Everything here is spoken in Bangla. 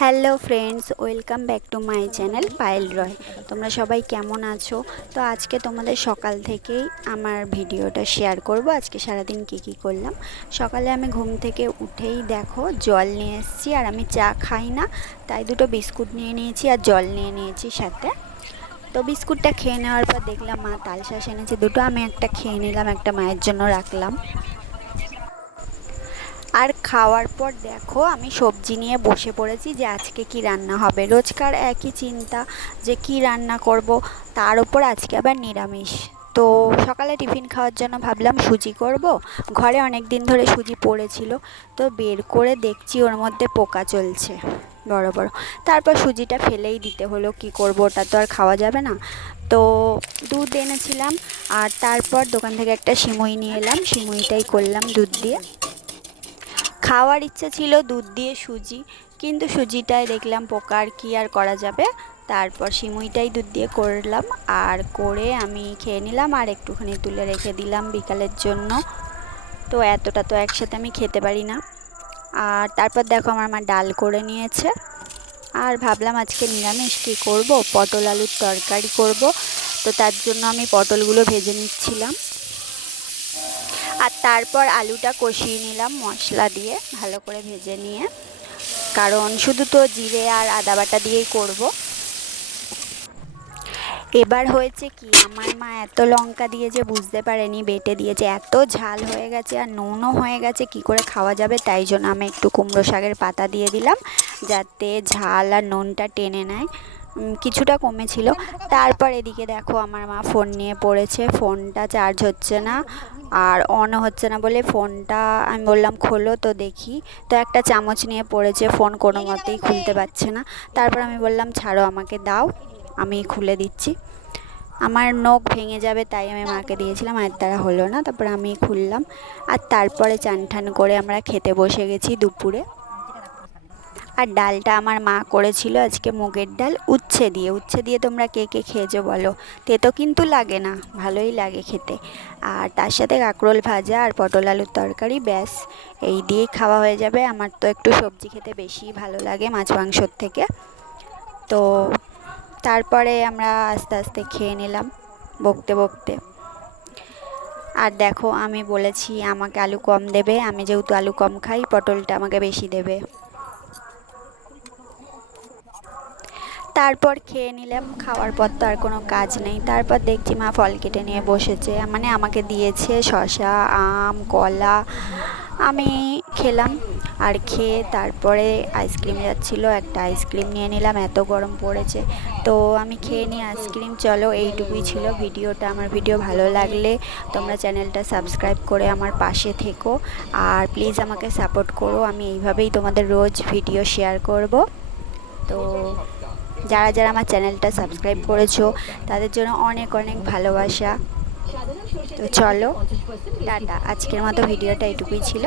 Hello friends, welcome back to my channel Payel Roy. তোমরা সবাই কেমন আছো? তো আজকে তোমাদের সকাল থেকেই আমার ভিডিওটা শেয়ার করব। আজকে সারাদিন কী করলাম। সকালে আমি ঘুম থেকে উঠেই দেখো জল নিয়ে এসেছি, আর আমি চা খাই না, তাই দুটো বিস্কুট নিয়ে নিয়েছি আর জল নিয়ে নিয়েছি সাথে। তো বিস্কুটটা খেয়ে নেওয়ার পর দেখলাম মা তালশাঁস এনেছে দুটো, আমি একটা খেয়ে নিলাম, একটা মায়ের জন্য রাখলাম। আর খাওয়ার পর দেখো আমি সবজি নিয়ে বসে পড়েছি যে আজকে কি রান্না হবে। রোজকার একই চিন্তা যে কি রান্না করব, তার উপর আজকে আবার নিরামিষ। তো সকালে টিফিন খাওয়ার জন্য ভাবলাম সুজি করব। ঘরে অনেক দিন ধরে সুজি পড়েছিল, তো বের করে দেখছি ওর মধ্যে পোকা চলছে বড় বড়। তারপর সুজিটা ফেলেই দিতে হলো, কি করব, ওটা তো আর খাওয়া যাবে না। তো দুধ এনেছিলাম, আর তারপর দোকান থেকে একটা সিমুই নিয়ে এলাম, সিমুইটাই করলাম দুধ দিয়ে। খাওয়ার ইচ্ছা ছিল দুধ দিয়ে সুজি, কিন্তু সুজিটায় দেখলাম পোকা, আর কি আর করা যাবে। তারপর সিমুইটাই দুধ দিয়ে করলাম, আর করে আমি খেয়ে নিলাম, আর একটুখানি তুলে রেখে দিলাম বিকালের জন্য। তো এতটা তো একসাথে আমি খেতে পারি না। আর তারপর দেখো আমার মা ডাল করে নিয়েছে, আর ভাবলাম আজকে নিরামিষ কী করব, পটল আলুর তরকারি করব। তো তার জন্য আমি পটলগুলো ভেজে নিচ্ছিলাম, আর তারপর আলুটা কষিয়ে নিলাম মশলা দিয়ে ভালো করে ভেজে নিয়ে, কারণ শুধু তো জিরে আর আদা বাটা দিয়েই করব। এবার হয়েছে কি, আমার মা এত লঙ্কা দিয়ে যে বুঝতে পারেনি, বেটে দিয়েছে, এত ঝাল হয়ে গেছে আর নুনও হয়ে গেছে, কি করে খাওয়া যাবে। তাই জন্য আমি একটু কুমড়ো শাকের পাতা দিয়ে দিলাম, যাতে ঝাল আর নুনটা টেনে নেয়। কিছুটা কমেছিল। তারপর এদিকে দেখো আমার মা ফোন নিয়ে পড়েছে, ফোনটা চার্জ হচ্ছে না আর অনও হচ্ছে না বলে ফোনটা আমি বললাম খোলো, তো দেখি তো একটা চামচ নিয়ে পড়েছে, ফোন কোনো মতেই খুলতে পারছে না। তারপর আমি বললাম ছাড়ো, আমাকে দাও, আমি খুলে দিচ্ছি। আমার নখ ভেঙে যাবে, তাই আমি মাকে দিয়েছিলাম, আর দ্বারা হলো না। তারপর আমি খুললাম, আর তারপরে চান ঠান করে আমরা খেতে বসে গেছি দুপুরে। আর ডালটা আমার মা করেছিল আজকে মুগের ডাল উচ্ছে দিয়ে তোমরা কে কে খেয়েছো বলো। তেতো কিন্তু লাগে না, ভালোই লাগে খেতে। আর তার সাথে কাঁকরোল ভাজা আর পটল আলুর তরকারি, ব্যাস এই দিয়েই খাওয়া হয়ে যাবে। আমার তো একটু সবজি খেতে বেশি ভালো লাগে মাছ মাংসর থেকে। তো তারপরে আমরা আস্তে আস্তে খেয়ে নিলাম বকতে বকতে। আর দেখো আমি বলেছি আমাকে আলু কম দেবে, আমি যেহেতু আলু কম খাই, পটলটা আমাকে বেশি দেবে। তারপর খেয়ে নিলাম, খাওয়ার পর তো আর কোনো কাজ নেই। তারপর দেখছি মা ফল কেটে নিয়ে বসেছে, মানে আমাকে দিয়েছে শসা, আম, কলা। আমি খেলাম, আর খেয়ে তারপরে আইসক্রিম যাচ্ছিলো, একটা আইসক্রিম নিয়ে নিলাম, এত গরম পড়েছে। তো আমি খেয়ে নিই আইসক্রিম। চলো, এইটুকুই ছিল ভিডিওটা। আমার ভিডিও ভালো লাগলে তোমরা চ্যানেলটা সাবস্ক্রাইব করে আমার পাশে থেকো, আর প্লিজ আমাকে সাপোর্ট করো। আমি এইভাবেই তোমাদের রোজ ভিডিও শেয়ার করব। তো যারা যারা আমার চ্যানেলটা সাবস্ক্রাইব করেছো তাদের জন্য অনেক অনেক ভালোবাসা। তো চলো, টাটা। আজকের মতো ভিডিওটা এইটুকুই ছিল।